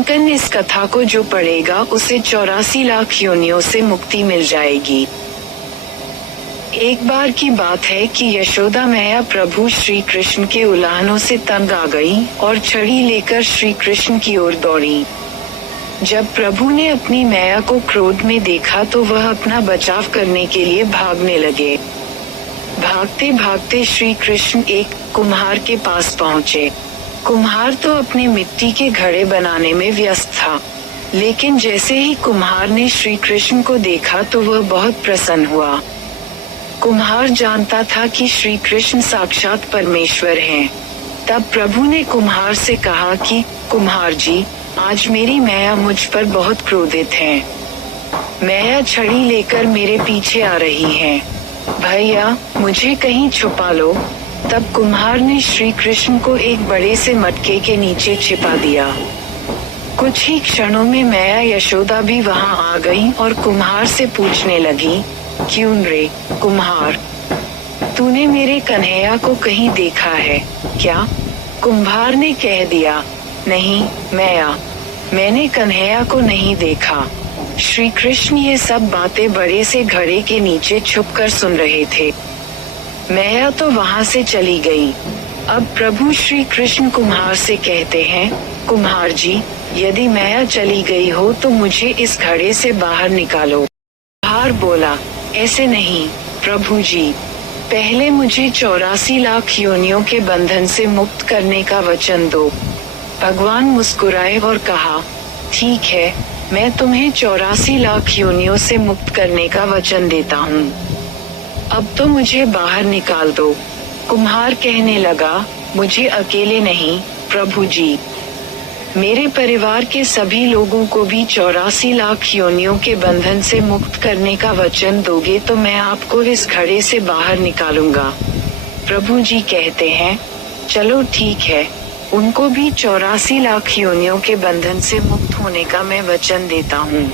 अंकन इस कथा को जो पढ़ेगा उसे 84 लाख योनियों से मुक्ति मिल जाएगी। एक बार की बात है कि यशोदा मैया प्रभु श्री कृष्ण के उलाहनों से तंग आ गई और छड़ी लेकर श्री कृष्ण की ओर दौड़ी। जब प्रभु ने अपनी मैया को क्रोध में देखा तो वह अपना बचाव करने के लिए भागने लगे। भागते भागते श्री कृष्ण एक कुम्हार के पास पहुँचे। कुम्हार तो अपने मिट्टी के घड़े बनाने में व्यस्त था, लेकिन जैसे ही कुम्हार ने श्री कृष्ण को देखा तो वह बहुत प्रसन्न हुआ। कुम्हार जानता था कि श्री कृष्ण साक्षात परमेश्वर हैं। तब प्रभु ने कुम्हार से कहा कि कुम्हार जी, आज मेरी मैया मुझ पर बहुत क्रोधित हैं। मैया छड़ी लेकर मेरे पीछे आ रही हैं। भैया मुझे कहीं छुपा लो। तब कुम्हार ने श्री कृष्ण को एक बड़े से मटके के नीचे छिपा दिया। कुछ ही क्षणों में मैया यशोदा भी वहां आ गई और कुम्हार से पूछने लगी, क्यों रे कुम्हार, तूने मेरे कन्हैया को कहीं देखा है क्या? कुम्हार ने कह दिया, नहीं मैया, मैंने कन्हैया को नहीं देखा। श्री कृष्ण ये सब बातें बड़े से घड़े के नीचे छुपकर सुन रहे थे। मैया तो वहां से चली गई। अब प्रभु श्री कृष्ण कुम्हार से कहते हैं, कुम्हार जी, यदि मैया चली गई हो तो मुझे इस घड़े से बाहर निकालो। कुम्हार बोला, ऐसे नहीं प्रभु जी, पहले मुझे 84 लाख योनियों के बंधन से मुक्त करने का वचन दो। भगवान मुस्कुराए और कहा, ठीक है, मैं तुम्हें 84 लाख योनियों से मुक्त करने का वचन देता हूँ। अब तो मुझे बाहर निकाल दो। कुम्हार कहने लगा, मुझे अकेले नहीं प्रभु जी, मेरे परिवार के सभी लोगों को भी 84 लाख योनियों के बंधन से मुक्त करने का वचन दोगे तो मैं आपको इस घड़े से बाहर निकालूंगा। प्रभु जी कहते हैं, चलो ठीक है, उनको भी 84 लाख योनियों के बंधन से मुक्त होने का मैं वचन देता हूँ।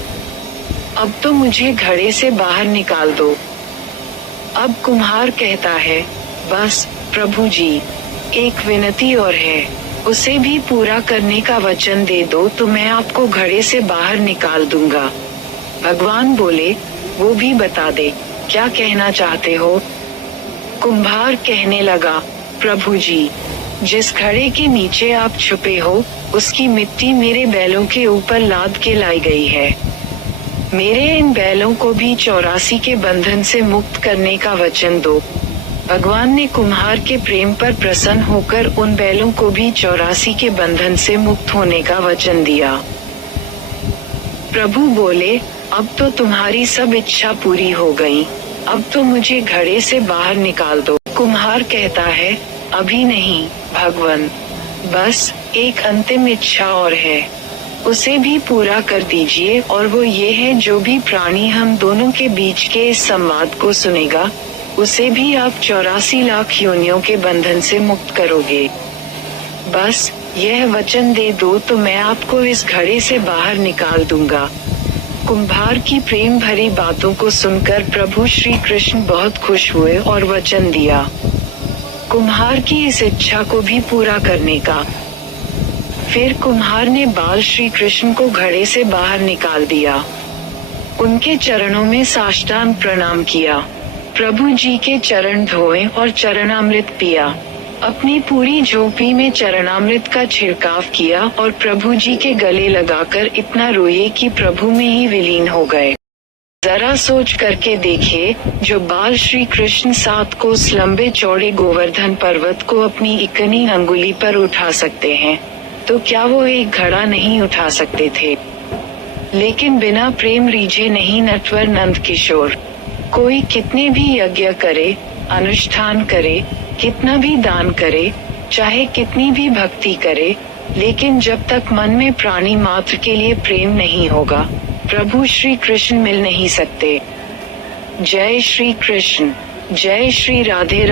अब तो मुझे घड़े से बाहर निकाल दो। अब कुम्हार कहता है, बस प्रभु जी, एक विनती और है, उसे भी पूरा करने का वचन दे दो तो मैं आपको घड़े से बाहर निकाल दूंगा। भगवान बोले, वो भी बता दे, क्या कहना चाहते हो? कुम्हार कहने लगा, प्रभु जी, जिस घड़े के नीचे आप छुपे हो उसकी मिट्टी मेरे बैलों के ऊपर लाद के लाई गई है। मेरे इन बैलों को भी 84 के बंधन से मुक्त करने का वचन दो। भगवान ने कुम्हार के प्रेम पर प्रसन्न होकर उन बैलों को भी 84 के बंधन से मुक्त होने का वचन दिया। प्रभु बोले, अब तो तुम्हारी सब इच्छा पूरी हो गई, अब तो मुझे घड़े से बाहर निकाल दो। कुम्हार कहता है, अभी नहीं भगवान, बस एक अंतिम इच्छा और है, उसे भी पूरा कर दीजिए, और वो ये है, जो भी प्राणी हम दोनों के बीच के इस संवाद को सुनेगा उसे भी आप 84 लाख योनियों के बंधन से मुक्त करोगे। बस यह वचन दे दो तो मैं आपको इस घड़े से बाहर निकाल दूंगा। कुम्हार की प्रेम भरी बातों को सुनकर प्रभु श्री कृष्ण बहुत खुश हुए और वचन दिया कुम्हार की इस इच्छा को भी पूरा करने का। फिर कुम्हार ने बाल श्री कृष्ण को घड़े से बाहर निकाल दिया, उनके चरणों में साष्टांग प्रणाम किया, प्रभु जी के चरण धोए और चरणामृत पिया, अपनी पूरी झोपड़ी में चरणामृत का छिड़काव किया और प्रभु जी के गले लगाकर इतना रोए कि प्रभु में ही विलीन हो गए। जरा सोच करके देखे, जो बाल श्री कृष्ण 7 कोस लंबे चौड़े गोवर्धन पर्वत को अपनी इकनी अंगुली पर उठा सकते हैं, तो क्या वो एक घड़ा नहीं उठा सकते थे? लेकिन बिना प्रेम रीझे नहीं नटवर नंद किशोर। कोई कितने भी यज्ञ करे, अनुष्ठान करे, कितना भी दान करे, चाहे कितनी भी भक्ति करे, लेकिन जब तक मन में प्राणी मात्र के लिए प्रेम नहीं होगा, प्रभु श्री कृष्ण मिल नहीं सकते। जय श्री कृष्ण, जय श्री राधे।